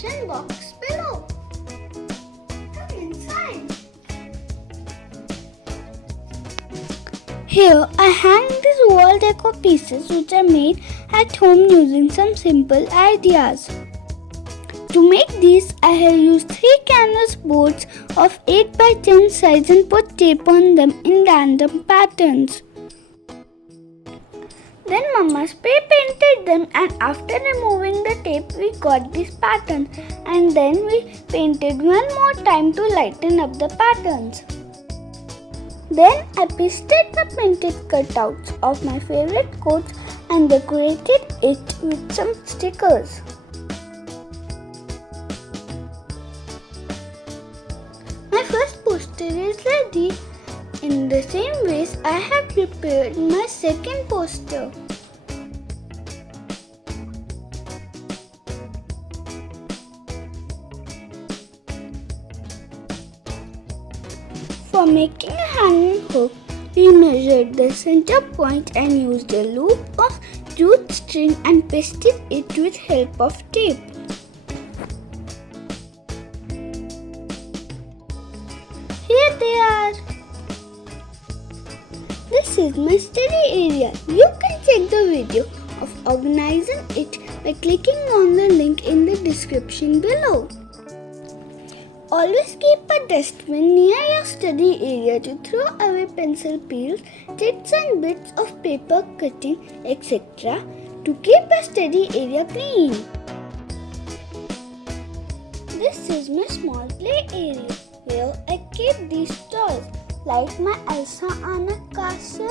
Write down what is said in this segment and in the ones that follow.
description box below. Come inside. Here I hang these wall decor pieces which are made at home using some simple ideas. To make these, I have used 3 canvas boards of 8 by 10 size and put tape on them in random patterns. Then Mama spray painted them, and after removing the tape we got this pattern, and then we painted one more time to lighten up the patterns. Then I pasted the painted cutouts of my favorite quotes and decorated it with some stickers. My first poster is ready. In the same ways, I have prepared my second poster. For making a hanging hook, we measured the center point and used a loop of jute string and pasted it with help of tape. Here they are. This is my study area. You can check the video of organizing it by clicking on the link in the description below. Always keep a dustbin near your study area to throw away pencil peels, chips and bits of paper cutting, etc. to keep a study area clean. This is my small play area where I keep these toys like my Elsa Anna castle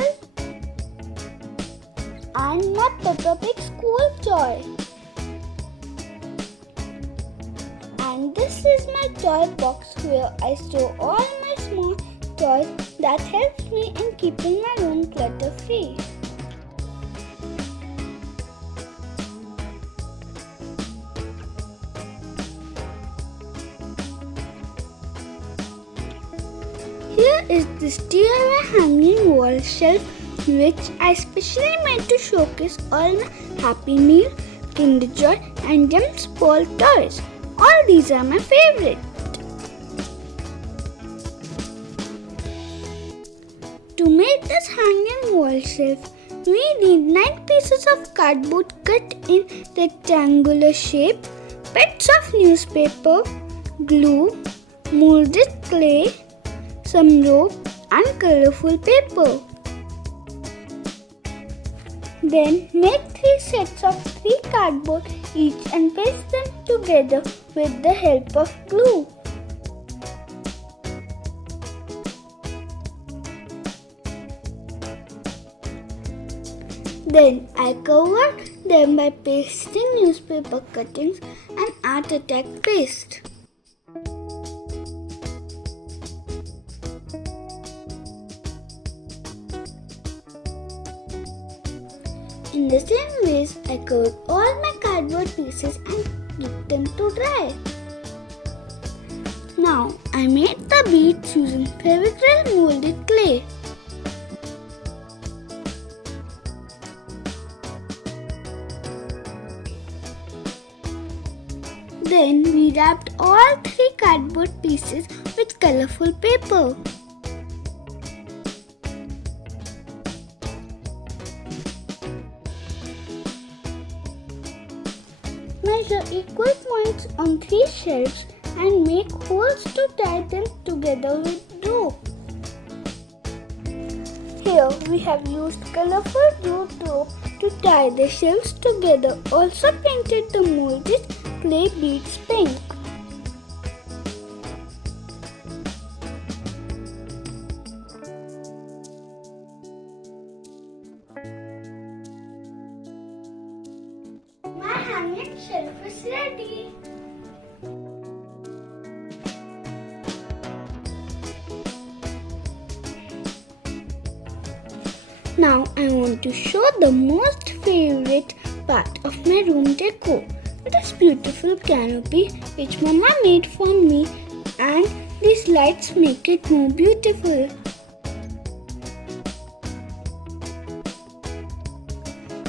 and my Peppa Pig school toy. And this is my toy box where I store all my small toys that helps me in keeping my room clutter free. Here is this DIY hanging wall shelf which I specially made to showcase all my Happy Meal, Kinder Joy and Gems Ball toys. All these are my favorite. To make this hanging wall shelf, we need 9 pieces of cardboard cut in rectangular shape, bits of newspaper, glue, molded clay, some rope and colorful paper. Then make 3 sets of 3 cardboard each and paste them together with the help of glue. Then I covered them by pasting newspaper cuttings and Art Attack paste. In the same ways, I covered all my cardboard pieces and keep them to dry. Now, I made the beads using Fevicryl molded clay. Then we wrapped all 3 cardboard pieces with colorful paper. Measure equal points on 3 shelves and make holes to tie them together with rope. Here we have used colorful jute rope to tie the shelves together. Also painted the molded clay beads pink. My hanging shelf is ready. Now I want to show the most favorite part of my room decor. This beautiful canopy which Mama made for me, and these lights make it more beautiful.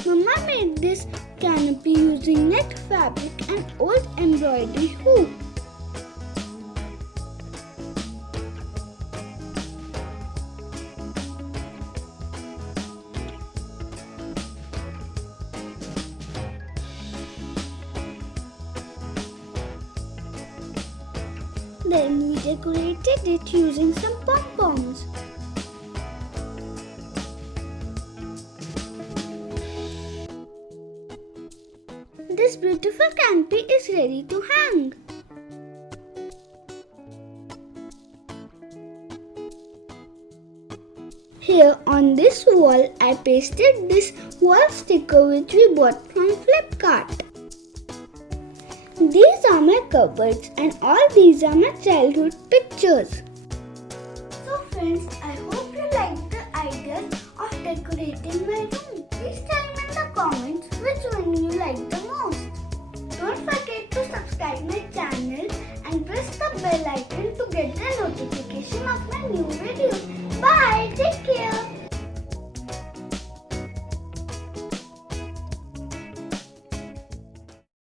Mama made this canopy using net fabric and old embroidery hoop. Then we decorated it using some pom-poms. This beautiful canopy is ready to hang. Here on this wall, I pasted this wall sticker which we bought from Flipkart. These are my cupboards and all these are my childhood pictures. So friends, I hope you liked the idea of decorating my room. Please tell me in the comments which one you like the most. Don't forget to subscribe my channel and press the bell icon to get the notification of my new videos.